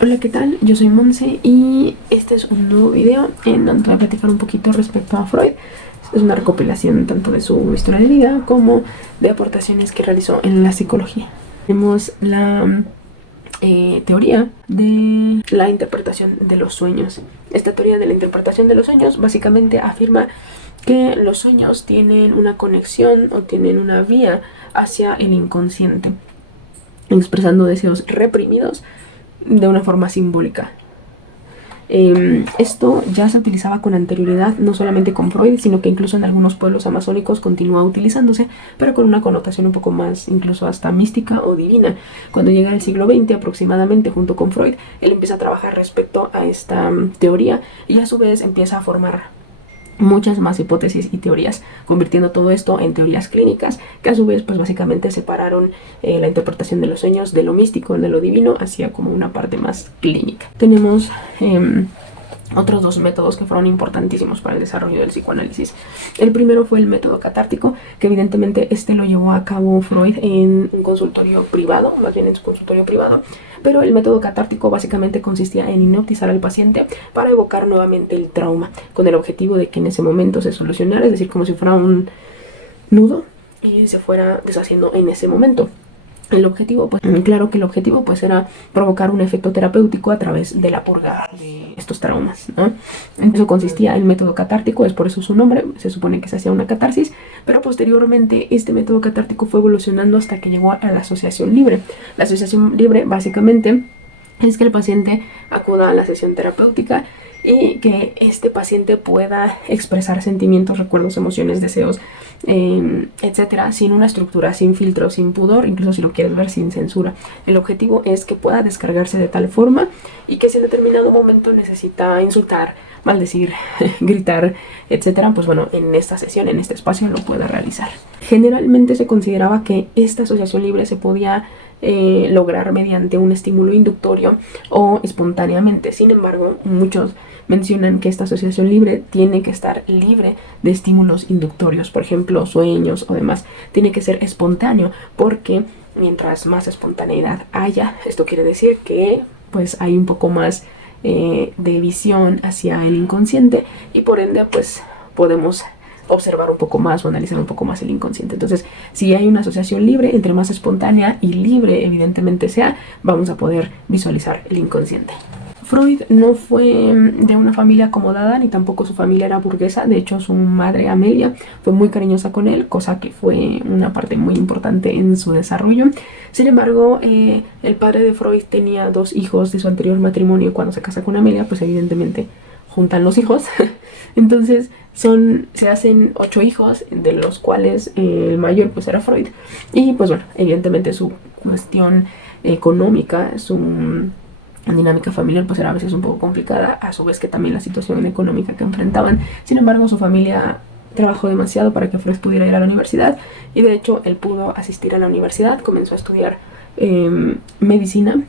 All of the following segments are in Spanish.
Hola, ¿qué tal? Yo soy Monse y este es un nuevo video en donde voy a platicar un poquito respecto a Freud. Es una recopilación tanto de su historia de vida como de aportaciones que realizó en la psicología. Tenemos la teoría de la interpretación de los sueños. Esta teoría de la interpretación de los sueños básicamente afirma que los sueños tienen una conexión o tienen una vía hacia el inconsciente, expresando deseos reprimidos de una forma simbólica. Esto ya se utilizaba con anterioridad, no solamente con Freud, sino que incluso en algunos pueblos amazónicos continúa utilizándose, pero con una connotación un poco más, incluso hasta mística o divina. Cuando llega el siglo XX aproximadamente, junto con Freud, él empieza a trabajar respecto a esta teoría y a su vez empieza a formar muchas más hipótesis y teorías, convirtiendo todo esto en teorías clínicas, que a su vez pues básicamente separaron la interpretación de los sueños de lo místico, de lo divino, hacia como una parte más clínica. Tenemos otros dos métodos que fueron importantísimos para el desarrollo del psicoanálisis. El primero fue el método catártico, que evidentemente este lo llevó a cabo Freud en un consultorio privado, más bien en su consultorio privado, pero el método catártico básicamente consistía en hipnotizar al paciente para evocar nuevamente el trauma, con el objetivo de que en ese momento se solucionara, es decir, como si fuera un nudo y se fuera deshaciendo en ese momento. El objetivo, pues claro que el objetivo pues era provocar un efecto terapéutico a través de la purga de estos traumas, ¿no? En eso consistía el método catártico, es por eso su nombre, se supone que se hacía una catarsis, pero posteriormente este método catártico fue evolucionando hasta que llegó a la asociación libre. La asociación libre básicamente es que el paciente acuda a la sesión terapéutica y que este paciente pueda expresar sentimientos, recuerdos, emociones, deseos, etcétera, sin una estructura, sin filtro, sin pudor, incluso si lo quieres ver sin censura. El objetivo es que pueda descargarse de tal forma y que si en determinado momento necesita insultar, maldecir, gritar, etcétera, pues bueno, en esta sesión, en este espacio lo pueda realizar. Generalmente se consideraba que esta asociación libre se podía lograr mediante un estímulo inductorio o espontáneamente. Sin embargo, muchos mencionan que esta asociación libre tiene que estar libre de estímulos inductorios, por ejemplo, sueños o demás. Tiene que ser espontáneo, porque mientras más espontaneidad haya, esto quiere decir que pues hay un poco más de visión hacia el inconsciente y por ende pues podemos observar un poco más o analizar un poco más el inconsciente. Entonces, si hay una asociación libre, entre más espontánea y libre evidentemente sea, vamos a poder visualizar el inconsciente. Freud no fue de una familia acomodada, ni tampoco su familia era burguesa. De hecho, su madre Amelia fue muy cariñosa con él, cosa que fue una parte muy importante en su desarrollo. Sin embargo, el padre de Freud tenía 2 hijos de su anterior matrimonio. Cuando se casa con Amelia, pues evidentemente juntan los hijos. Entonces se hacen 8 hijos, de los cuales el mayor pues era Freud. Y pues bueno, evidentemente su cuestión económica, su dinámica familiar pues era a veces un poco complicada, a su vez que también la situación económica que enfrentaban. Sin embargo, su familia trabajó demasiado para que Freud pudiera ir a la universidad y de hecho él pudo asistir a la universidad, comenzó a estudiar medicina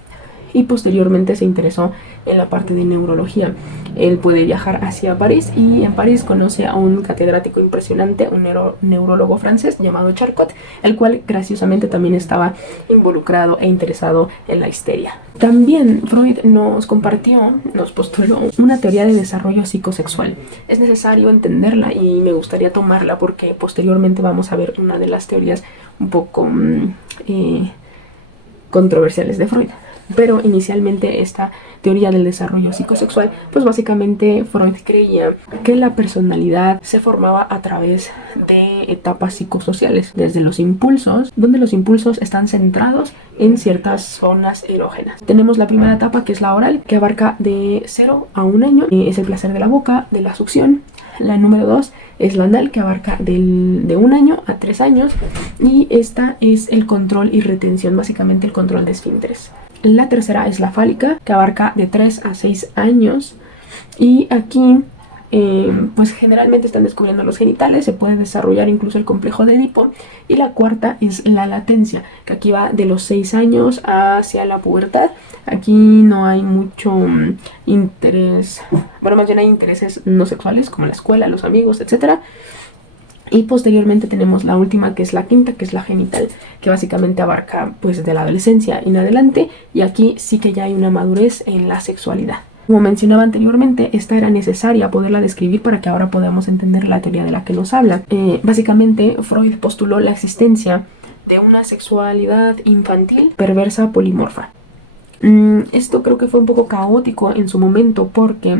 y posteriormente se interesó en la parte de neurología. Él puede viajar hacia París y en París conoce a un catedrático impresionante, un neurólogo francés llamado Charcot, el cual graciosamente también estaba involucrado e interesado en la histeria. También Freud nos postuló una teoría de desarrollo psicosexual. Es necesario entenderla y me gustaría tomarla porque posteriormente vamos a ver una de las teorías un poco controversiales de Freud. Pero inicialmente esta teoría del desarrollo psicosexual, pues básicamente Freud creía que la personalidad se formaba a través de etapas psicosociales, desde los impulsos, donde los impulsos están centrados en ciertas zonas erógenas. Tenemos la primera etapa, que es la oral, que abarca de 0 a 1 año, es el placer de la boca, de la succión. La número 2 es la anal, que abarca de 1 año a 3 años, y esta es el control y retención, básicamente el control de esfínteres. La tercera es la fálica, que abarca de 3 a 6 años. Y aquí, pues generalmente están descubriendo los genitales, se puede desarrollar incluso el complejo de Edipo. Y la cuarta es la latencia, que aquí va de los 6 años hacia la pubertad. Aquí no hay mucho interés, bueno, más bien hay intereses no sexuales, como la escuela, los amigos, etc. Y posteriormente tenemos la última, que es la quinta, que es la genital, que básicamente abarca pues de la adolescencia en adelante, y aquí sí que ya hay una madurez en la sexualidad. Como mencionaba anteriormente, esta era necesaria poderla describir para que ahora podamos entender la teoría de la que nos habla. Básicamente, Freud postuló la existencia de una sexualidad infantil perversa polimorfa. Esto creo que fue un poco caótico en su momento porque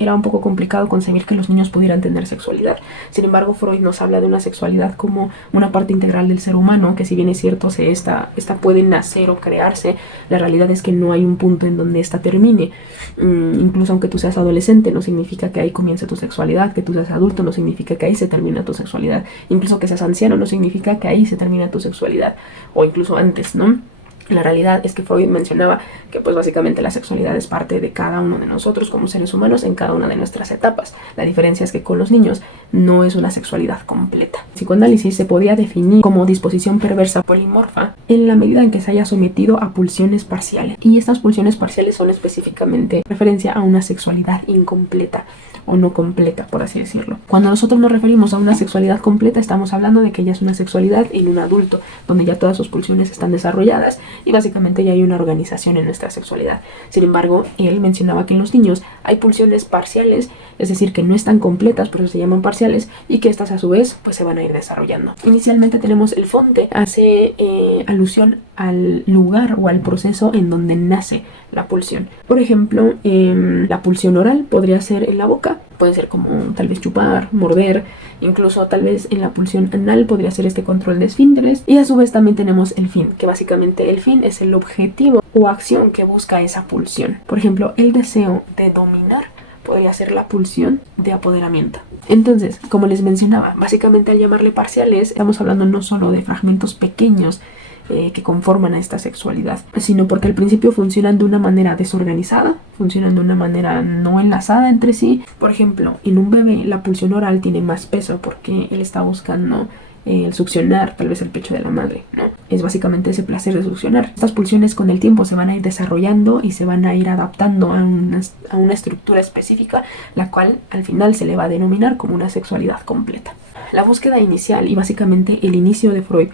era un poco complicado concebir que los niños pudieran tener sexualidad. Sin embargo, Freud nos habla de una sexualidad como una parte integral del ser humano, que si bien es cierto, esta puede nacer o crearse, la realidad es que no hay un punto en donde esta termine. Incluso aunque tú seas adolescente, no significa que ahí comience tu sexualidad, que tú seas adulto, no significa que ahí se termina tu sexualidad, incluso que seas anciano, no significa que ahí se termina tu sexualidad, o incluso antes, ¿no? La realidad es que Freud mencionaba que pues básicamente la sexualidad es parte de cada uno de nosotros como seres humanos en cada una de nuestras etapas. La diferencia es que con los niños no es una sexualidad completa. El psicoanálisis se podía definir como disposición perversa polimorfa en la medida en que se haya sometido a pulsiones parciales. Y estas pulsiones parciales son específicamente referencia a una sexualidad incompleta o no completa, por así decirlo. Cuando nosotros nos referimos a una sexualidad completa, estamos hablando de que ya es una sexualidad en un adulto, donde ya todas sus pulsiones están desarrolladas y básicamente ya hay una organización en nuestra sexualidad. Sin embargo, él mencionaba que en los niños hay pulsiones parciales, es decir, que no están completas, por eso se llaman parciales, y que estas a su vez pues se van a ir desarrollando. Inicialmente tenemos el fonte, hace alusión al lugar o al proceso en donde nace la pulsión. Por ejemplo, la pulsión oral podría ser en la boca, puede ser como tal vez chupar, morder, incluso tal vez en la pulsión anal podría ser este control de esfínteres, y a su vez también tenemos el fin, que básicamente el fin es el objetivo o acción que busca esa pulsión. Por ejemplo, el deseo de dominar podría ser la pulsión de apoderamiento. Entonces, como les mencionaba, básicamente al llamarle parciales, estamos hablando no solo de fragmentos pequeños que conforman a esta sexualidad, sino porque al principio funcionan de una manera desorganizada, funcionan de una manera no enlazada entre sí. Por ejemplo, en un bebé la pulsión oral tiene más peso porque él está buscando el succionar tal vez el pecho de la madre, ¿no? Es básicamente ese placer de succionar. Estas pulsiones con el tiempo se van a ir desarrollando y se van a ir adaptando a una estructura específica, la cual al final se le va a denominar como una sexualidad completa. La búsqueda inicial y básicamente el inicio de Freud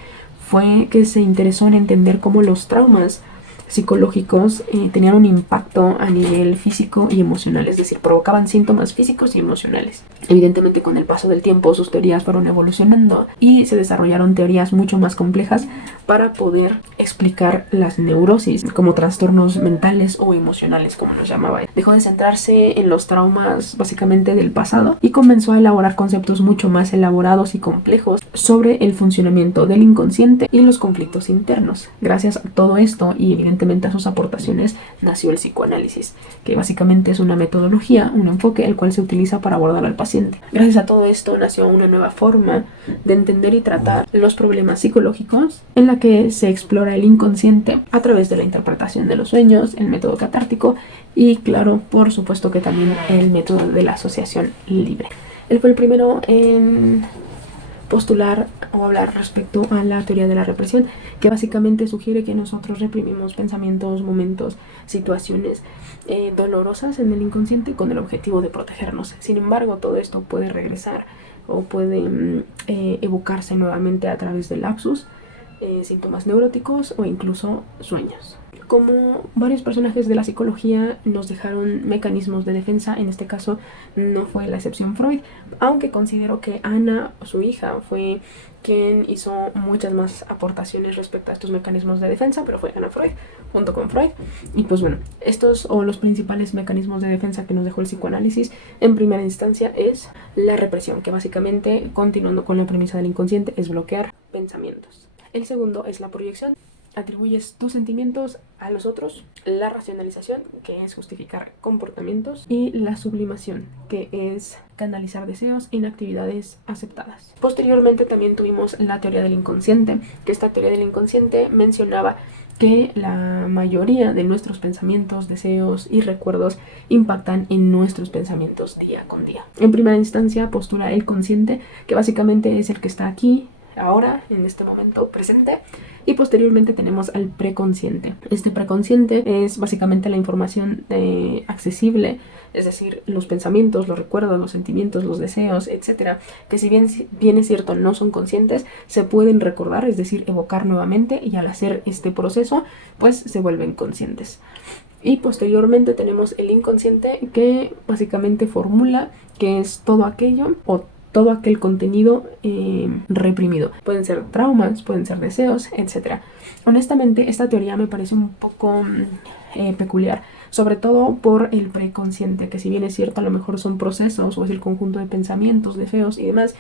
fue que se interesó en entender cómo los traumas psicológicos tenían un impacto a nivel físico y emocional, es decir, provocaban síntomas físicos y emocionales. Evidentemente, con el paso del tiempo sus teorías fueron evolucionando y se desarrollaron teorías mucho más complejas para poder explicar las neurosis como trastornos mentales o emocionales, como los llamaba. Dejó de centrarse en los traumas básicamente del pasado y comenzó a elaborar conceptos mucho más elaborados y complejos sobre el funcionamiento del inconsciente y los conflictos internos. Gracias a todo esto y evidentemente a sus aportaciones nació el psicoanálisis, que básicamente es una metodología, un enfoque el cual se utiliza para abordar al paciente. Gracias a todo esto nació una nueva forma de entender y tratar los problemas psicológicos, en la que se explora el inconsciente a través de la interpretación de los sueños, el método catártico y, claro, por supuesto que también el método de la asociación libre. Él fue el primero en postular o hablar respecto a la teoría de la represión, que básicamente sugiere que nosotros reprimimos pensamientos, momentos, situaciones dolorosas en el inconsciente con el objetivo de protegernos. Sin embargo, todo esto puede regresar o puede evocarse nuevamente a través de lapsus, síntomas neuróticos o incluso sueños. Como varios personajes de la psicología nos dejaron mecanismos de defensa, en este caso no fue la excepción Freud, aunque considero que Ana, su hija, fue quien hizo muchas más aportaciones respecto a estos mecanismos de defensa, pero fue Ana Freud junto con Freud. Y pues bueno, estos o los principales mecanismos de defensa que nos dejó el psicoanálisis en primera instancia es la represión, que básicamente, continuando con la premisa del inconsciente, es bloquear pensamientos. El segundo es la proyección. Atribuyes tus sentimientos a los otros, la racionalización, que es justificar comportamientos, y la sublimación, que es canalizar deseos en actividades aceptadas. Posteriormente también tuvimos la teoría del inconsciente, que esta teoría del inconsciente mencionaba que la mayoría de nuestros pensamientos, deseos y recuerdos impactan en nuestros pensamientos día con día. En primera instancia postula el consciente, que básicamente es el que está aquí, ahora, en este momento presente. Y posteriormente tenemos al preconsciente. Este preconsciente es básicamente la información accesible, es decir, los pensamientos, los recuerdos, los sentimientos, los deseos, etcétera, que si bien es cierto no son conscientes, se pueden recordar, es decir, evocar nuevamente, y al hacer este proceso pues se vuelven conscientes. Y posteriormente tenemos el inconsciente, que básicamente formula que es todo aquello o todo aquel contenido reprimido. Pueden ser traumas, pueden ser deseos, etc. Honestamente, esta teoría me parece un poco peculiar, sobre todo por el preconsciente, que si bien es cierto, a lo mejor son procesos o es el conjunto de pensamientos, deseos y demás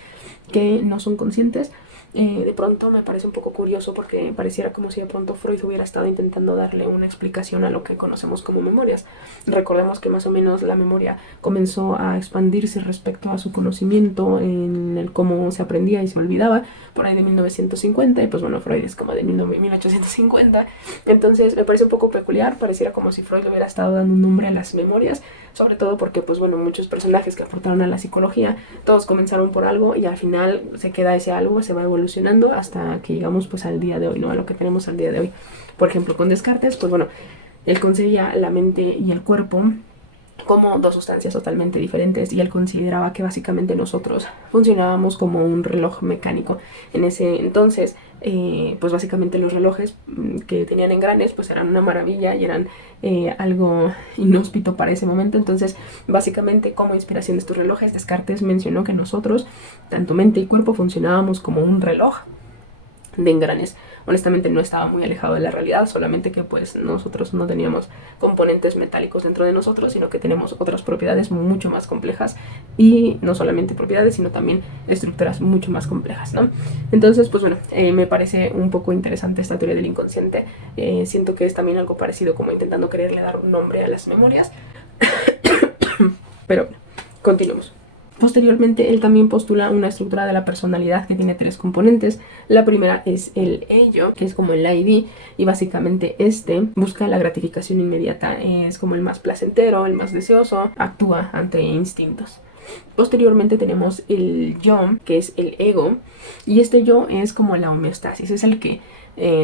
que no son conscientes. De pronto me parece un poco curioso, porque pareciera como si de pronto Freud hubiera estado intentando darle una explicación a lo que conocemos como memorias. Recordemos que más o menos la memoria comenzó a expandirse respecto a su conocimiento en el cómo se aprendía y se olvidaba por ahí de 1950, y pues bueno, Freud es como de 1850. Entonces me parece un poco peculiar, pareciera como si Freud hubiera estado dando un nombre a las memorias, sobre todo porque pues bueno, muchos personajes que aportaron a la psicología, todos comenzaron por algo y al final se queda ese algo, se va evolucionando hasta que llegamos pues al día de hoy, ¿no? A lo que tenemos al día de hoy. Por ejemplo, con Descartes, pues bueno, él concebía la mente y el cuerpo como dos sustancias totalmente diferentes, y él consideraba que básicamente nosotros funcionábamos como un reloj mecánico. En ese entonces, pues básicamente los relojes que tenían engranes pues eran una maravilla y eran algo inhóspito para ese momento. Entonces básicamente, como inspiración de estos relojes, Descartes mencionó que nosotros, tanto mente y cuerpo, funcionábamos como un reloj de engranes. Honestamente no estaba muy alejado de la realidad, solamente que pues nosotros no teníamos componentes metálicos dentro de nosotros, sino que tenemos otras propiedades mucho más complejas, y no solamente propiedades, sino también estructuras mucho más complejas, ¿no? Entonces pues bueno, me parece un poco interesante esta teoría del inconsciente. Siento que es también algo parecido, como intentando quererle dar un nombre a las memorias. Pero bueno, continuemos. Posteriormente, él también postula una estructura de la personalidad que tiene tres componentes. La primera es el ello, que es como el ID, y básicamente este busca la gratificación inmediata, es como el más placentero, el más deseoso, actúa ante instintos. Posteriormente tenemos el yo, que es el ego, y este yo es como la homeostasis, es el que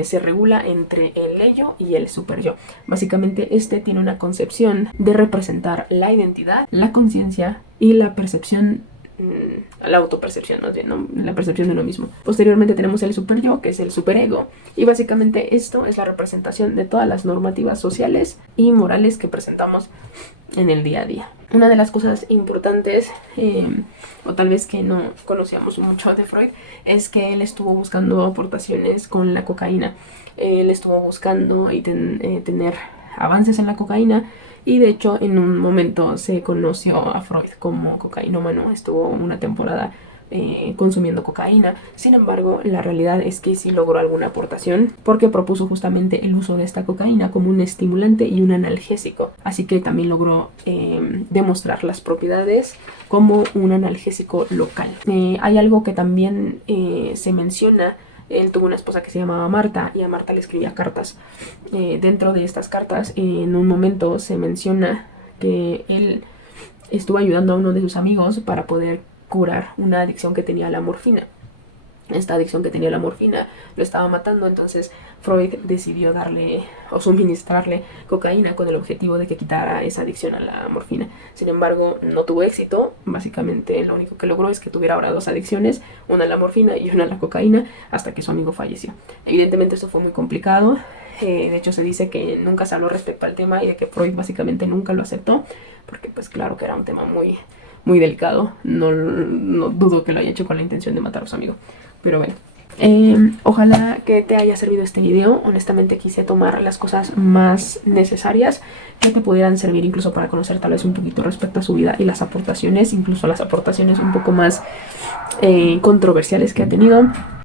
se regula entre el ello y el superyo. Básicamente este tiene una concepción de representar la identidad, la conciencia y la percepción, la autopercepción, ¿no? La percepción de uno mismo. Posteriormente tenemos el superyo, que es el superego, y básicamente esto es la representación de todas las normativas sociales y morales que presentamos en el día a día. Una de las cosas importantes, o tal vez que no conocíamos mucho de Freud, es que él estuvo buscando aportaciones con la cocaína. Él estuvo buscando tener avances en la cocaína, y de hecho en un momento se conoció a Freud como cocainómano. Estuvo una temporada consumiendo cocaína. Sin embargo, la realidad es que sí logró alguna aportación, porque propuso justamente el uso de esta cocaína como un estimulante y un analgésico. Así que también logró demostrar las propiedades como un analgésico local. Hay algo que también se menciona. Él tuvo una esposa que se llamaba Marta, y a Marta le escribía cartas. Dentro de estas cartas, en un momento se menciona que él estuvo ayudando a uno de sus amigos para poder curar una adicción que tenía a la morfina. Esta adicción que tenía a la morfina lo estaba matando, entonces Freud decidió darle o suministrarle cocaína con el objetivo de que quitara esa adicción a la morfina. Sin embargo, no tuvo éxito. Básicamente lo único que logró es que tuviera ahora dos adicciones, una a la morfina y una a la cocaína, hasta que su amigo falleció. Evidentemente esto fue muy complicado. De hecho se dice que nunca se habló respecto al tema, y de que Freud básicamente nunca lo aceptó, porque pues claro que era un tema muy delicado. No dudo que lo haya hecho con la intención de matar a su amigo. Pero bueno, ojalá que te haya servido este video. Honestamente quise tomar las cosas más necesarias que te pudieran servir incluso para conocer tal vez un poquito respecto a su vida y las aportaciones, incluso las aportaciones un poco más controversiales que ha tenido.